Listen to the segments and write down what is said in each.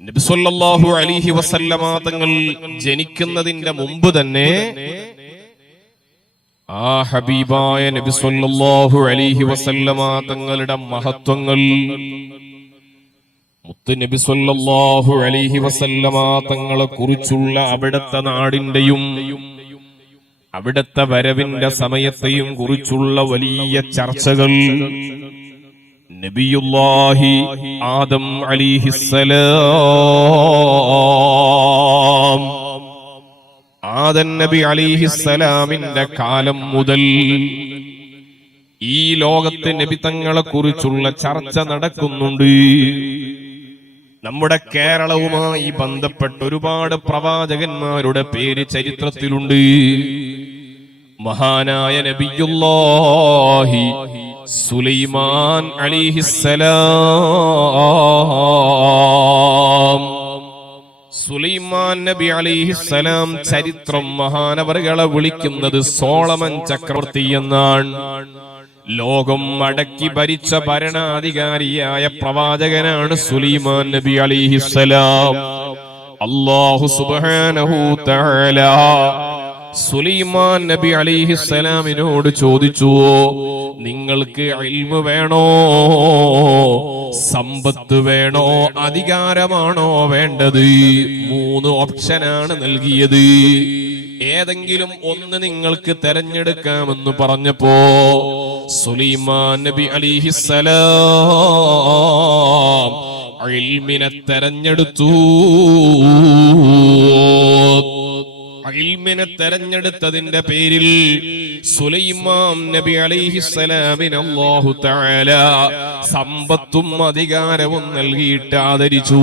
നബി സല്ലല്ലാഹു അലൈഹി വസല്ലമ തങ്ങൾ ജനിക്കുന്നതിന്റെ മുമ്പ് തന്നെ ആ ഹബീബായ നബി സല്ലല്ലാഹു അലൈഹി വസല്ലമ തങ്ങളുടെ മഹത്വങ്ങൾ മുത്ത് നബി സല്ലല്ലാഹു അലൈഹി വസല്ലമ തങ്ങളെ കുറിച്ചുള്ള അവിടുത്തെ നാടിന്റെയും അവിടുത്തെ വരവിന്റെ സമയത്തെയും കുറിച്ചുള്ള വലിയ ചർച്ചകൾ നബിയുല്ലാഹി ആദം അലൈഹിസ്സലാം ആദം നബി അലൈഹിസ്സലാമിന്റെ കാലം മുതൽ ഈ ലോകത്തെ നബി തങ്ങളെ കുറിച്ചുള്ള ചർച്ച നടക്കുന്നുണ്ട്. നമ്മുടെ കേരളവുമായി ബന്ധപ്പെട്ട ഒരുപാട് പ്രവാചകന്മാരുടെ പേര് ചരിത്രത്തിലുണ്ട്. മഹാനായ നബിയുല്ലാഹി സുലൈമാൻ അലൈഹിസ്സലാം, സുലൈമാൻ നബി അലൈഹിസ്സലാം ചരിത്രം മഹാനവറുകളെ വിളിക്കുന്നത് സോളമൻ ചക്രവർത്തി എന്നാണ്. ലോകം അടക്കി ഭരിച്ച ഭരണാധികാരിയായ പ്രവാചകനാണ് സുലൈമാൻ നബി അലൈഹിസ്സലാം. അല്ലാഹു സുബ്ഹാനഹു തആല സുലൈമാൻ നബി അലൈഹിസ്സലാമിനോട് ചോദിച്ചു, നിങ്ങൾക്ക് ഇൽമു വേണോ, സമ്പത്ത് വേണോ, അധികാരമാണോ വേണ്ടത്? 3 ഓപ്ഷനാണ് നൽകിയത്. ഏതെങ്കിലും ഒന്ന് നിങ്ങൾക്ക് തെരഞ്ഞെടുക്കാമെന്ന് പറഞ്ഞപ്പോ സുലൈമാൻ നബി അലൈഹിസ്സലാം ഇൽമിനെ തെരഞ്ഞെടുത്തു. ഇൽമിനെ തെരഞ്ഞെടുത്തതിന്റെ പേരിൽ സുലൈമാൻ നബി അലൈഹിസ്സലാമിന് അല്ലാഹു തആല സമ്പത്തും അധികാരവും നൽകിയിട്ട് ആദരിച്ചു.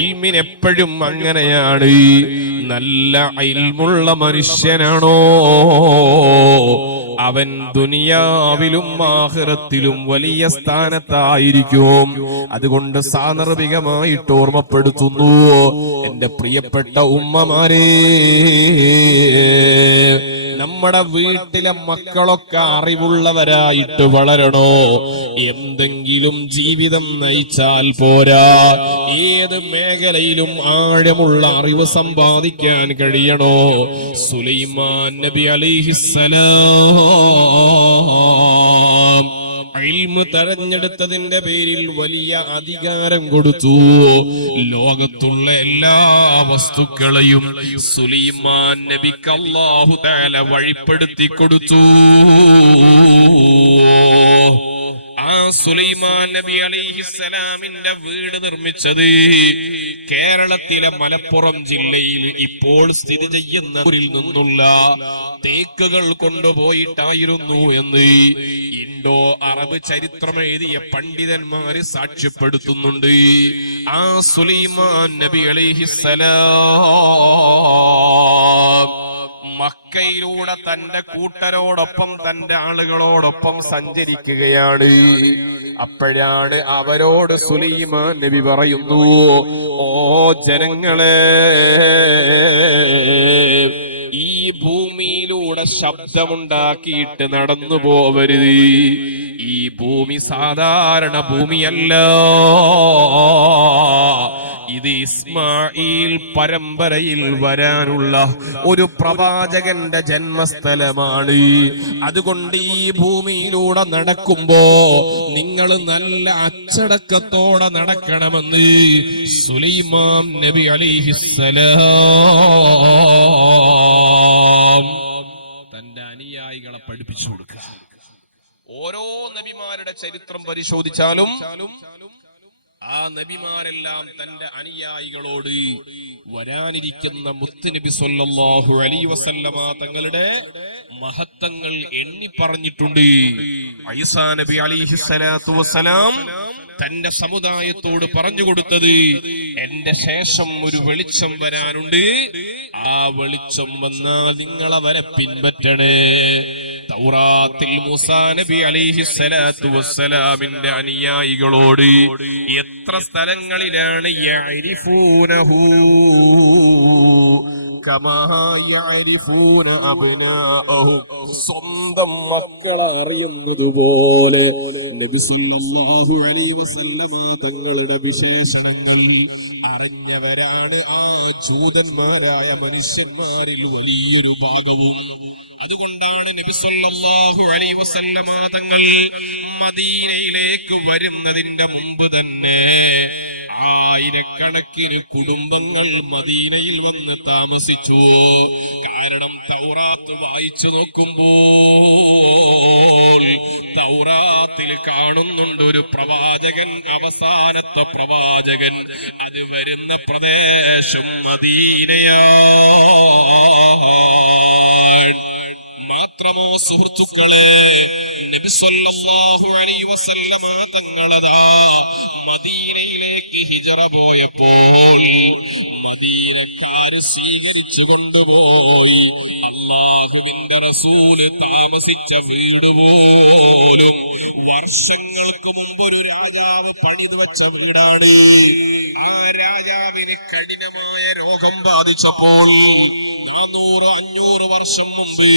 ഇൽമിന് എപ്പോഴും അങ്ങനെയാണ്. നല്ല ഇൽമുള്ള മനുഷ്യനാണോ അവൻ ദുനിയാവിലും ആഖിറത്തിലും വലിയ സ്ഥാനത്തായിരിക്കും. അതുകൊണ്ട് സാന്ദർഭികമായിട്ട് ഓർമ്മപ്പെടുത്തുന്നു, എന്റെ പ്രിയപ്പെട്ട ഉമ്മമാരെ, നമ്മുടെ വീട്ടിലെ മക്കളൊക്കെ അറിവുള്ളവരായിട്ട് വളരണോ? എന്തെങ്കിലും ജീവിതം നയിച്ചാൽ പോരാ, ഏത് മേഖലയിലും ആഴമുള്ള അറിവ് സമ്പാദിക്കാൻ കഴിയണോ? സുലൈമാൻ നബി അലൈഹിസ്സലാം ഇൽമു തെരഞ്ഞെടുത്തതിന്റെ പേരിൽ വലിയ അധികാരം കൊടുത്തു. ലോകത്തുള്ള എല്ലാ വസ്തുക്കളെയും സുലൈമാൻ നബിക്ക് അല്ലാഹു തആല വഴിപ്പെടുത്തി കൊടുത്തു. ആ സുലൈമാൻ നബി അലൈഹിസ്സലാമിന്റെ വീട് നിർമ്മിച്ചത് കേരളത്തിലെ മലപ്പുറം ജില്ലയിൽ ഇപ്പോൾ സ്ഥിതി ചെയ്യുന്ന ൂരിൽ നിന്നുള്ള തേക്കുകൾ കൊണ്ടുപോയിട്ടായിരുന്നു എന്ന് ഇൻഡോ അറബ് ചരിത്രം എഴുതിയ പണ്ഡിതന്മാര് സാക്ഷ്യപ്പെടുത്തുന്നുണ്ട്. ആ സുലൈമാൻ നബി അലൈഹിസ്സലാം മക്കയിലൂടെ തന്റെ കൂട്ടരോടൊപ്പം തന്റെ ആളുകളോടൊപ്പം സഞ്ചരിക്കുകയാണ്. അപ്പോഴാണ് അവരോട് സുലൈമാൻ നബി പറയുന്നു, ഓ ജനങ്ങളെ, ഈ ഭൂമിയിലൂടെ ശബ്ദമുണ്ടാക്കിയിട്ട് നടന്നു പോവരുത്. ഈ ഭൂമി സാധാരണ ഭൂമിയല്ല. ഇത് ഇസ്മായിൽ പരമ്പരയിൽ വരാനുള്ള ഒരു പ്രവാചകന്റെ ജന്മസ്ഥലമാണ്. അതുകൊണ്ട് ഈ ഭൂമിയിലൂടെ നടക്കുമ്പോ നിങ്ങൾ നല്ല അച്ചടക്കത്തോടെ നടക്കണമെന്ന് സുലൈമാൻ നബി അലൈഹിസ്സലാം തന്റെ അനുയായികളെ പഠിപ്പിച്ചു കൊടുക്കുക. ഓരോ നബിമാരുടെ ചരിത്രം പരിശോധിച്ചാലും ആ നബിമാരെല്ലാം തന്റെ അനുയായികളോട് വരാനിരിക്കുന്ന മുത്തുനബി സല്ലല്ലാഹു അലൈഹി വസല്ലമ തങ്ങളുടെ മഹത്വങ്ങൾ എണ്ണി പറഞ്ഞിട്ടുണ്ട്. ഈസാ നബി അലൈഹിസ്സലാത്തു വസ്സലാം തന്റെ സമുദായത്തോട് പറഞ്ഞു കൊടുത്തത്, എന്റെ ശേഷം ഒരു വെളിച്ചം വരാനുണ്ട്, ആ വെളിച്ചം വന്നാൽ നിങ്ങൾ അവരെ പിൻപറ്റണേ. തൗറാത്തിൽ മൂസാ നബി അലൈഹിസ്സലാത്തു വസ്സലാമിന്റെ അനുയായികളോട് എത്ര സ്ഥലങ്ങളിലാണ് യഅരിഫൂനഹു കമാ യഅരിഫൂന അബ്നാഅഹും, സ്വന്തം മക്കളെ അറിയുന്നതുപോലെ നബി സല്ലല്ലാഹു അലൈഹി വസല്ലമ തങ്ങളുടെ വിശേഷണങ്ങൾ അറിഞ്ഞവരാണ് ആ ജൂതന്മാരായ മനുഷ്യന്മാരിൽ വലിയൊരു ഭാഗവും. അതുകൊണ്ടാണ് നബി സല്ലല്ലാഹു അലൈഹി വസല്ലമ തങ്ങൾ മദീനയിലേക്ക് വരുന്നതിന്റെ മുമ്പ് തന്നെ ആയിരക്കണക്കിന് കുടുംബങ്ങൾ മദീനയിൽ വന്ന് താമസിച്ചു. കാരണം തൗറാത്ത് വായിച്ചു നോക്കുമ്പോൾ തൗറാത്തിൽ കാണുന്നുണ്ട് ഒരു പ്രവാചകൻ, അവസാനത്തെ പ്രവാചകൻ, അത് വരുന്ന പ്രദേശം മദീനയാണ്. മാത്രമോ സുഹൃത്തുക്കളെ, നബി സല്ലല്ലാഹു അലൈഹി വസല്ലമ തങ്ങളതാ മദീനയിലേക്ക് ഹിജ്റ പോയപ്പോൾ മദീനക്കാര് സ്വീകരിച്ചു കൊണ്ടുപോയി. അല്ലാഹുവിന്റെ റസൂല് താമസിച്ച വീട് പോലും വർഷങ്ങൾക്ക് മുമ്പ് ഒരു രാജാവ് പണിതു വെച്ച വീടാണ്. ആ രാജാവിന് കഠിനമായ രോഗം ബാധിച്ചപ്പോൾ 400-500 വർഷം മുമ്പ്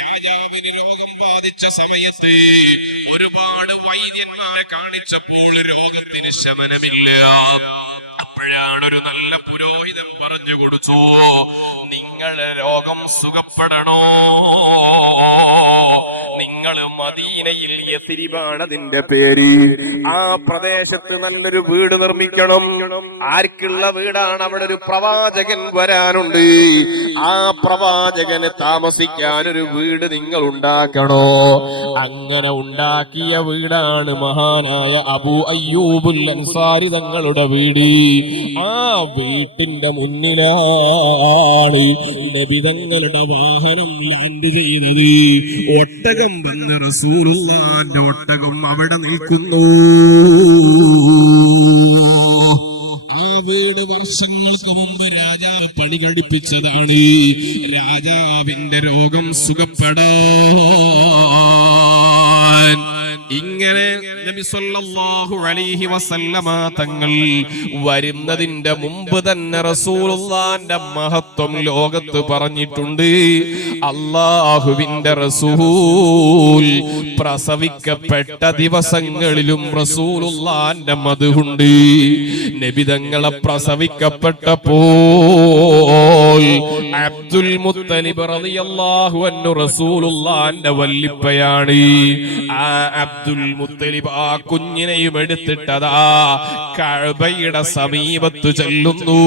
രാജാവിന് രോഗം ബാധിച്ച സമയത്ത് ഒരുപാട് വൈദ്യന്മാരെ കാണിച്ചപ്പോൾ രോഗത്തിന് ശമനമില്ല. അപ്പോഴാണ് ഒരു നല്ല പുരോഹിതൻ പറഞ്ഞു കൊടുത്തു, നിങ്ങളുടെ രോഗം സുഖപ്പെടണോ, നിങ്ങൾ മദീനയിൽ യസ്രിബാണ് അതിന്റെ പേര്, ആ പ്രദേശത്ത് നല്ലൊരു വീട് നിർമ്മിക്കണം. ആർക്കുള്ള വീടാണ്? അവിടെ ഒരു പ്രവാചകൻ വരാനുണ്ട്, ആ പ്രവാചകന് താമസിക്കാൻ ഒരു വീട് നിങ്ങൾ ഉണ്ടാക്കണോ. അങ്ങനെ ഉണ്ടാക്കിയ വീടാണ് മഹാനായ അബൂ അയ്യൂബുൽ അൻസാരി തങ്ങളുടെ വീട്. ആ വീട്ടിന്റെ മുന്നിലാണ് നബി തങ്ങളുടെ വാഹനം ലാൻഡ് ചെയ്തത്. ഒട്ടകം വന്ന് റസൂലുള്ളാഹിന്റെ ഒട്ടകം അവിടെ നിൽക്കുന്നു. ആ വീട് വർഷങ്ങൾക്ക് മുമ്പ് രാജാവ് പണി കഴിപ്പിച്ചതാണ്. രാജാവിന്റെ രോഗം സുഖപ്പെടാൻ ഇങ്ങനെ നബി സല്ലല്ലാഹു അലൈഹി വസല്ലമ തങ്ങൾ വരുന്നതിന്റെ മുമ്പ് തന്നെ റസൂലുള്ളാഹിന്റെ മഹത്വം ലോകത്ത് പറഞ്ഞിട്ടുണ്ട്. അല്ലാഹുവിന്റെ റസൂൽ പ്രസവിക്കപ്പെട്ട ദിവസങ്ങളിലും റസൂലുള്ളാഹിന്റെ മദ്ഹുണ്ട്. നബി തങ്ങളെ പ്രസവിക്കപ്പെട്ടപ്പോൾ അബ്ദുൽ മുത്തലിബ് റളിയല്ലാഹു അൻഹു റസൂലുള്ളാഹിന്റെ വല്ലിപ്പയാണ്. ആ അബ്ദുൽ മുത്തലിബ് ആ കുഞ്ഞിനെയും എടുത്തിട്ടതാ കഅബയുടെ സമീപത്ത് ചെല്ലുന്നു.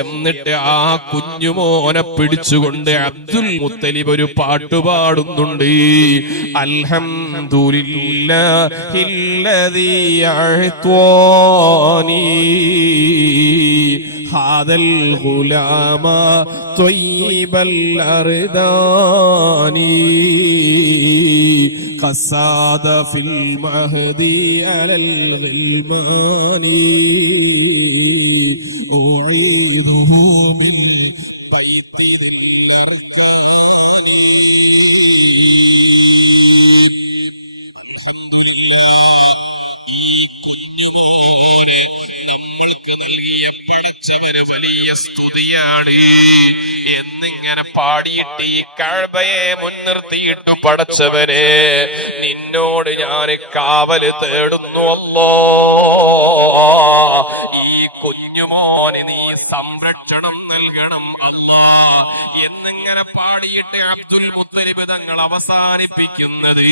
എന്നിട്ട് ആ കുഞ്ഞുമോനെ പിടിച്ചുകൊണ്ട് അബ്ദുൽ മുത്തലിബ് ഒരു പാട്ട് പാടുന്നുണ്ട്. അൽഹംദുലില്ലാഹില്ലദീ അഅ്താനി ഹാദൽ ഗുലാമ ത്വയ്യിബൽ അർദാനി ഖസാദ ഫിൽ മഹദി അലൽ ഗിൽമാനി ഉഈദുഹു മിൻ ബൈതിൽ അർദാനി. അൽഹംദുലില്ലാഹ്, ഈ കുഞ്ഞുമോനെ നമ്മൾക്ക് നൽകിയ പടച്ചവന് വലിയ സ്തുതിയാണ് എന്നിങ്ങനെ പാടിയിട്ട് ഈ കഅബയെ മുൻനിർത്തിയിട്ട് പടച്ചവനെ നിന്നോട് ഞാൻ കാവല് തേടുന്നു അല്ലാഹ്. ഈ കുഞ്ഞുമോന് നീ സംരക്ഷണം നൽകണം അല്ലാഹ് എന്നിങ്ങനെ പാടിയിട്ട് അബ്ദുൽ മുത്തലിബ് തങ്ങൾ അവസാനിപ്പിക്കുന്നത്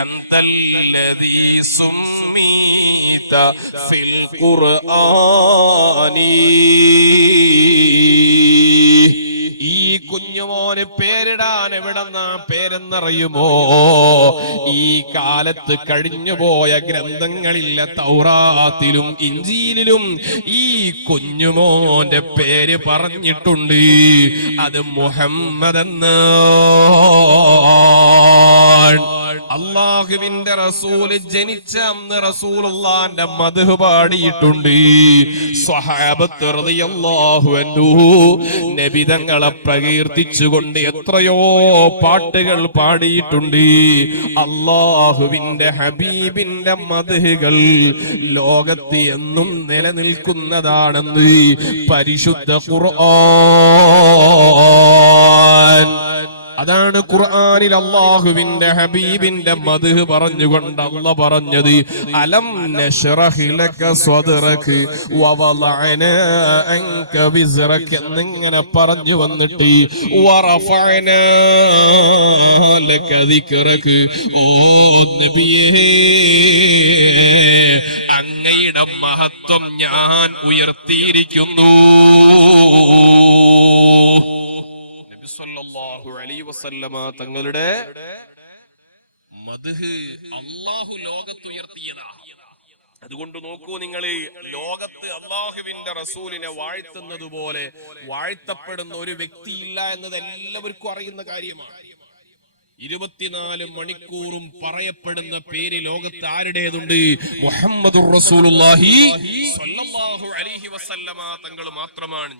അന്തല്ലദീ സുമ്മീത ഫിൽ ഖുർആനി. ഈ കുഞ്ഞുമോന് പേരിടാൻ എവിടെന്നാ പേരെന്നറിയുമോ? ഈ കാലത്ത് കഴിഞ്ഞുപോയ ഗ്രന്ഥങ്ങളില്ല, തൗറാത്തിലും ഇഞ്ചീലിലും ഈ കുഞ്ഞുമോന്റെ പേര് പറഞ്ഞിട്ടുണ്ട്. അത് മുഹമ്മദ് എന്ന്. അള്ളാഹുവിന്റെ റസൂല് ജനിച്ച അന്ന് റസൂലുള്ളാന്റെ മദ്ഹ് പാടിയിട്ടുണ്ട്. സ്വഹാബത്ത് റളിയല്ലാഹു അൻഹു നബി തങ്ങളെ പ്രകീർത്തിച്ചുകൊണ്ട് എത്രയോ പാട്ടുകൾ പാടിയിട്ടുണ്ട്. അള്ളാഹുവിന്റെ ഹബീബിന്റെ മദ്ഹുകൾ ലോകത്ത് എന്നും നിലനിൽക്കുന്നതാണെന്ന് പരിശുദ്ധ ഖുർആൻ. അതാണ് ഖുർആനിൽ അല്ലാഹുവിന്റെ ഹബീബിന്റെ മദ്ഹ് പറഞ്ഞുകൊണ്ട് അല്ലാഹ് പറഞ്ഞത്, അലം നശ്റഹ് ലക സ്വദ്റക വവളഅനാ അൻക വിസ്റക എന്നിങ്ങനെ പറഞ്ഞു വന്നിട്ട് വറഫഅനാ ലക ദിക്റക, ഓ നബിയേ അങ്ങയുടെ മഹത്വം ഞാൻ ഉയർത്തിയിരിക്കുന്നു. സല്ലല്ലാഹു അലൈഹി വസല്ലമ തങ്ങളുടെ മദ്ഹ് അല്ലാഹു ലോകത്ത് ഉയർത്തിയതാണ്. അതുകൊണ്ട് നോക്കൂ നിങ്ങൾ, ലോകത്ത് അല്ലാഹുവിന്റെ റസൂലിനെ വാഴ്ത്തുന്നത് പോലെ വാഴ്ത്തപ്പെടുന്ന ഒരു വ്യക്തിയില്ല എന്നത് എല്ലാവർക്കും അറിയുന്ന കാര്യമാണ്. 24 മണിക്കൂറും പറയപ്പെടുന്ന പേര് ലോകത്ത് ആരുടേതുണ്ട്? മുഹമ്മദുർ റസൂലുള്ളാഹി സ്വല്ലല്ലാഹു അലൈഹി വസല്ലമ തങ്ങൾ മാത്രമാണ്.